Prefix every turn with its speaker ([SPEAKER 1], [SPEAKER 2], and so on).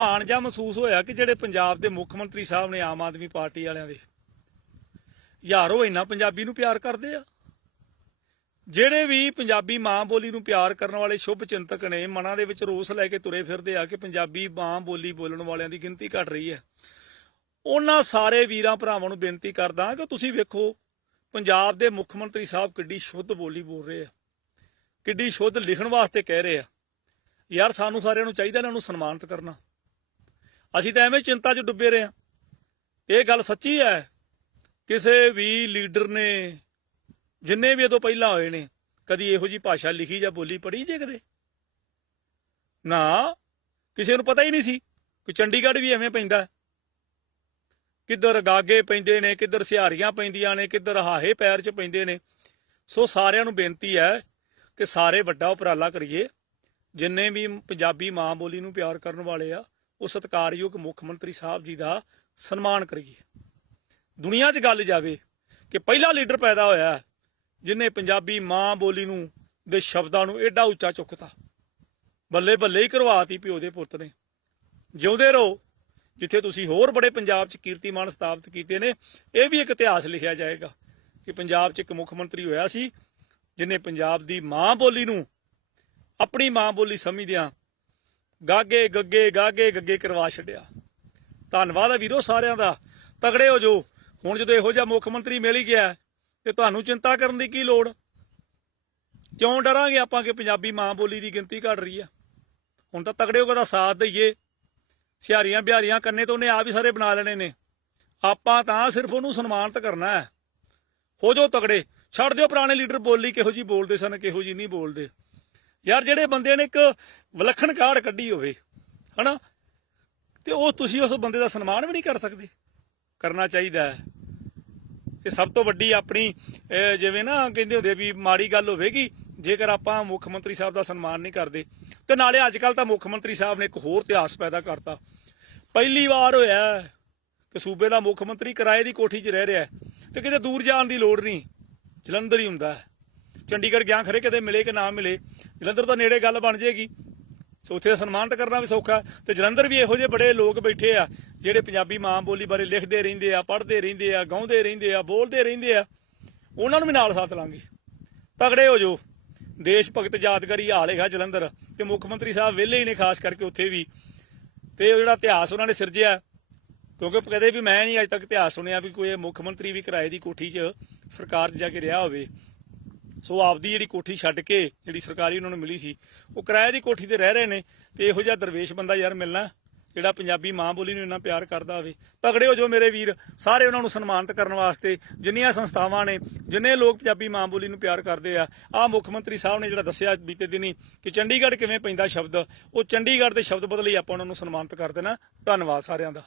[SPEAKER 1] ਆਣ ਜਿਹਾ ਮਹਿਸੂਸ ਹੋਇਆ ਕਿ ਜਿਹੜੇ ਪੰਜਾਬ ਦੇ ਮੁੱਖ ਮੰਤਰੀ ਸਾਹਿਬ ਨੇ ਆਮ ਆਦਮੀ ਪਾਰਟੀ ਵਾਲਿਆਂ ਦੇ, ਯਾਰ ਉਹ ਇੰਨਾ ਪੰਜਾਬੀ ਨੂੰ ਪਿਆਰ ਕਰਦੇ ਆ। ਜਿਹੜੇ ਵੀ ਪੰਜਾਬੀ ਮਾਂ ਬੋਲੀ ਨੂੰ ਪਿਆਰ ਕਰਨ ਵਾਲੇ ਸ਼ੁਭ ਚਿੰਤਕ ਨੇ, ਮਨਾਂ ਦੇ ਵਿੱਚ ਰੋਸ ਲੈ ਕੇ ਤੁਰੇ ਫਿਰਦੇ ਆ ਕਿ ਪੰਜਾਬੀ ਮਾਂ ਬੋਲੀ ਬੋਲਣ ਵਾਲਿਆਂ ਦੀ ਗਿਣਤੀ ਘਟ ਰਹੀ ਹੈ। ਉਹਨਾਂ ਸਾਰੇ ਵੀਰਾਂ ਭਰਾਵਾਂ ਨੂੰ ਬੇਨਤੀ ਕਰਦਾ ਕਿ ਤੁਸੀਂ ਵੇਖੋ, ਪੰਜਾਬ ਦੇ ਮੁੱਖ ਮੰਤਰੀ ਸਾਹਿਬ ਕਿੱਡੀ ਸ਼ੁੱਧ ਬੋਲੀ ਬੋਲ ਰਹੇ ਆ। ਕਿੱਡੀ ਸ਼ੁੱਧ ਲਿਖਣ ਵਾਸਤੇ ਕਹਿ ਰਹੇ ਆ। ਯਾਰ ਸਾਨੂੰ ਸਾਰਿਆਂ ਨੂੰ ਚਾਹੀਦਾ ਇਹਨਾਂ ਨੂੰ ਸਨਮਾਨਿਤ ਕਰਨਾ। ਅਸੀਂ ਤਾਂ ਐਵੇਂ ਚਿੰਤਾ 'ਚ ਡੁੱਬੇ ਰਹੇ ਹਾਂ। ਇਹ ਗੱਲ ਸੱਚੀ ਹੈ। ਕਿਸੇ ਵੀ ਲੀਡਰ ਨੇ, ਜਿੰਨੇ ਵੀ ਇਹ ਪਹਿਲਾਂ ਹੋਏ ਨੇ, ਕਦੀ ਇਹੋ ਜੀ ਭਾਸ਼ਾ ਲਿਖੀ ਜਾਂ ਬੋਲੀ ਪੜ੍ਹੀ ਜੇ ਕਦੇ? ਨਾ, ਕਿਸੇ ਨੂੰ ਪਤਾ ਹੀ ਨਹੀਂ ਸੀ ਕਿ ਚੰਡੀਗੜ੍ਹ ਵੀ ਐਵੇਂ ਪੈਂਦਾ ਕਿੱਧਰ ਗਾਗੇ ਪੈਂਦੇ ਨੇ, ਕਿੱਧਰ ਸਿਹਾਰੀਆਂ ਪੈਂਦੀਆਂ ਨੇ, ਕਿੱਧਰ ਹਾਹੇ ਪੈਰ 'ਚ ਪੈਂਦੇ ਨੇ। ਸੋ ਸਾਰਿਆਂ ਨੂੰ ਬੇਨਤੀ ਹੈ ਕਿ ਸਾਰੇ ਵੱਡਾ ਉਪਰਾਲਾ ਕਰੀਏ। ਜਿੰਨੇ ਵੀ ਪੰਜਾਬੀ ਮਾਂ ਬੋਲੀ ਨੂੰ ਪਿਆਰ ਕਰਨ ਵਾਲੇ ਆ ਉਹ ਸਤਿਕਾਰਯੋਗ ਮੁੱਖ ਮੰਤਰੀ ਸਾਹਿਬ ਜੀ ਦਾ ਸਨਮਾਨ ਕਰੀਏ। ਦੁਨੀਆ 'ਚ ਗੱਲ ਜਾਵੇ ਕਿ ਪਹਿਲਾ ਲੀਡਰ ਪੈਦਾ ਹੋਇਆ ਹੈ, ਜਿਨੇ ਪੰਜਾਬੀ ਮਾਂ ਬੋਲੀ ਨੂੰ ਦੇ ਸ਼ਬਦਾਂ ਨੂੰ ਏਡਾ ਉੱਚਾ ਚੁੱਕਤਾ। ਬੱਲੇ ਬੱਲੇ ਹੀ ਕਰਵਾਤੀ ਪਿਓ ਦੇ ਪੁੱਤ ਨੇ। ਜਿਉਂਦੇ ਰਹੋ, ਜਿੱਥੇ ਤੁਸੀਂ ਹੋਰ ਬੜੇ ਪੰਜਾਬ 'ਚ ਕੀਰਤੀਮਾਨ ਸਥਾਪਿਤ ਕੀਤੇ ਨੇ, ਇਹ ਵੀ ਇੱਕ ਇਤਿਹਾਸ ਲਿਖਿਆ ਜਾਏਗਾ ਕਿ ਪੰਜਾਬ 'ਚ ਇੱਕ ਮੁੱਖ ਮੰਤਰੀ ਹੋਇਆ ਸੀ, ਜਿਨੇ ਪੰਜਾਬ ਦੀ ਮਾਂ ਬੋਲੀ ਨੂੰ ਆਪਣੀ ਮਾਂ ਬੋਲੀ ਸਮਝਦਿਆਂ ਗਾਗੇ, ਗੱਗੇ ਗਾਗੇ, ਗੱਗੇ ਕਰਵਾ ਛੱਡਿਆ। ਧੰਨਵਾਦ ਹੈ ਵੀਰੋ ਸਾਰਿਆਂ ਦਾ। ਤਗੜੇ ਹੋ ਜੋ ਹੁਣ ਜਦੋਂ ਇਹੋ ਜਿਹਾ ਮੁੱਖ ਮੰਤਰੀ ਮਿਲ ਹੀ ਗਿਆ ਤੇ ਤੁਹਾਨੂੰ ਚਿੰਤਾ ਕਰਨ ਦੀ ਕੀ ਲੋੜ? ਕਿਉਂ ਡਰਾਂਗੇ ਆਪਾਂ ਕਿ ਪੰਜਾਬੀ ਮਾਂ ਬੋਲੀ ਦੀ ਗਿਣਤੀ ਘਟ ਰਹੀ ਆ? ਹੁਣ ਤਾਂ ਤਗੜੇ ਹੋ ਕੇ ਦਾ ਸਾਥ ਦਈਏ। ਸਿਹਾਰੀਆਂ ਬਿਹਾਰੀਆਂ ਕੰਨੇ ਤੋਂ ਉਹਨੇ ਆਪ ਹੀ ਸਾਰੇ ਬਣਾ ਲੈਣੇ ਨੇ। ਆਪਾਂ ਤਾਂ ਸਿਰਫ ਉਹਨੂੰ ਸਨਮਾਨਿਤ ਕਰਨਾ ਹੈ। ਹੋ ਜੋ ਤਗੜੇ। ਛੱਡ ਦਿਓ ਪੁਰਾਣੇ ਲੀਡਰ ਬੋਲੀ ਕਿਹੋ ਜੀ ਬੋਲਦੇ ਸਨ, ਕਿਹੋ ਜੀ ਨਹੀਂ ਬੋਲਦੇ। ਯਾਰ ਜਿਹੜੇ ਬੰਦੇ ਨੇ ਇੱਕ ਵਿਲੱਖਣ ਕਾਢ ਕੱਢੀ ਹੋਵੇ, ਹਨਾ? ਤੇ ਉਹ ਤੁਸੀਂ ਉਸ ਬੰਦੇ ਦਾ ਸਨਮਾਨ ਵੀ ਨਹੀਂ ਕਰ ਸਕਦੇ। ਕਰਨਾ ਚਾਹੀਦਾ ਹੈ। ਇਹ ਸਭ ਤੋਂ ਵੱਡੀ ਆਪਣੀ ਜਿਵੇਂ ਨਾ ਕਹਿੰਦੇ ਹੁੰਦੇ ਵੀ ਮਾੜੀ ਗੱਲ ਹੋਵੇਗੀ, ਜੇਕਰ ਆਪਾਂ ਮੁੱਖ ਮੰਤਰੀ ਸਾਹਿਬ ਦਾ ਸਨਮਾਨ ਨਹੀਂ ਕਰਦੇ। ਤੇ ਨਾਲੇ ਅੱਜ ਕੱਲ ਤਾਂ ਮੁੱਖ ਮੰਤਰੀ ਸਾਹਿਬ ਨੇ ਇੱਕ ਹੋਰ ਇਤਿਹਾਸ ਪੈਦਾ ਕਰਤਾ। ਪਹਿਲੀ ਵਾਰ ਹੋਇਆ ਕਿ ਸੂਬੇ ਦਾ ਮੁੱਖ ਮੰਤਰੀ ਕਿਰਾਏ ਦੀ ਕੋਠੀ 'ਚ ਰਹਿ ਰਿਹਾ ਹੈ ਤੇ ਕਿਤੇ ਦੂਰ ਜਾਣ ਦੀ ਲੋੜ ਨਹੀਂ। ਜਲੰਧਰ ਹੀ ਹੁੰਦਾ ਹੈ। ਚੰਡੀਗੜ੍ਹ ਗਿਆ, ਖਰੇ ਕਦੇ ਮਿਲੇ ਕਿ ਨਾ ਮਿਲੇ, ਜਲੰਧਰ ਤੋਂ ਨੇੜੇ ਗੱਲ ਬਣ ਜੇਗੀ। ਸੋ ਉੱਥੇ ਦਾ ਸਨਮਾਨਿਤ ਕਰਨਾ ਵੀ ਸੌਖਾ ਹੈ। ਤੇ ਜਲੰਧਰ ਵੀ ਇਹੋ ਜਿਹੇ ਬੜੇ ਲੋਕ ਬੈਠੇ ਆ, ਜਿਹੜੇ ਪੰਜਾਬੀ ਮਾਂ ਬੋਲੀ ਬਾਰੇ ਲਿਖਦੇ ਰਹਿੰਦੇ ਆ, ਪੜ੍ਹਦੇ ਰਹਿੰਦੇ ਆ, ਗਾਉਂਦੇ ਰਹਿੰਦੇ ਆ, ਬੋਲਦੇ ਰਹਿੰਦੇ ਆ, ਉਹਨਾਂ ਨੂੰ ਵੀ ਨਾਲ ਸਾਥ ਲਾਂਗੇ। ਤਗੜੇ ਹੋ ਜੋ ਦੇਸ਼ ਭਗਤ ਯਾਦਗਾਰੀ ਹਾਲ ਹੈਗਾ ਜਲੰਧਰ, ਤੇ ਮੁੱਖ ਮੰਤਰੀ ਸਾਹਿਬ ਵਿਹਲੇ ਹੀ ਨੇ, ਖਾਸ ਕਰਕੇ ਉੱਥੇ ਵੀ। ਤੇ ਉਹ ਜਿਹੜਾ ਇਤਿਹਾਸ ਉਹਨਾਂ ਨੇ ਸਿਰਜਿਆ, ਕਿਉਂਕਿ ਕਦੇ ਵੀ ਮੈਂ ਨਹੀਂ ਅੱਜ ਤੱਕ ਇਤਿਹਾਸ ਸੁਣਿਆ ਵੀ ਕੋਈ ਮੁੱਖ ਮੰਤਰੀ ਵੀ ਕਿਰਾਏ ਦੀ ਕੋਠੀ 'ਚ ਸਰਕਾਰ 'ਚ ਜਾ ਕੇ ਰਿਹਾ ਹੋਵੇ। ਸੋ ਆਪਦੀ ਜਿਹੜੀ ਕੋਠੀ ਛੱਡ ਕੇ ਜਿਹੜੀ ਸਰਕਾਰੀ ਉਹਨਾਂ ਨੂੰ ਮਿਲੀ ਸੀ, ਉਹ ਕਿਰਾਏ ਦੀ ਕੋਠੀ ਤੇ ਰਹਿ ਰਹੇ ਨੇ ਤੇ ਇਹੋ ਜਿਹਾ ਦਰਵੇਸ਼ ਬੰਦਾ ਯਾਰ ਮਿਲਣਾ, ਜਿਹੜਾ ਪੰਜਾਬੀ ਮਾਂ ਬੋਲੀ ਨੂੰ ਇੰਨਾ ਪਿਆਰ ਕਰਦਾ ਹੋਵੇ। ਤਗੜੇ ਹੋ ਜੋ ਮੇਰੇ ਵੀਰ, ਸਾਰੇ ਉਹਨਾਂ ਨੂੰ ਸਨਮਾਨਿਤ ਕਰਨ ਵਾਸਤੇ, ਜਿੰਨੀਆਂ ਸੰਸਥਾਵਾਂ ਨੇ, ਜਿੰਨੇ ਲੋਕ ਪੰਜਾਬੀ ਮਾਂ ਬੋਲੀ ਨੂੰ ਪਿਆਰ ਕਰਦੇ ਆ ਆ ਮੁੱਖ ਮੰਤਰੀ ਸਾਹਿਬ ਨੇ ਜਿਹੜਾ ਦੱਸਿਆ ਬੀਤੇ ਦਿਨੀ ਕਿ ਚੰਡੀਗੜ੍ਹ ਕਿਵੇਂ ਪੈਂਦਾ ਸ਼ਬਦ, ਉਹ ਚੰਡੀਗੜ੍ਹ ਦੇ ਸ਼ਬਦ ਬਦਲੀ ਆਪਾਂ ਉਹਨਾਂ ਨੂੰ ਸਨਮਾਨਿਤ ਕਰ ਦੇਣਾ। ਧੰਨਵਾਦ ਸਾਰਿਆਂ ਦਾ।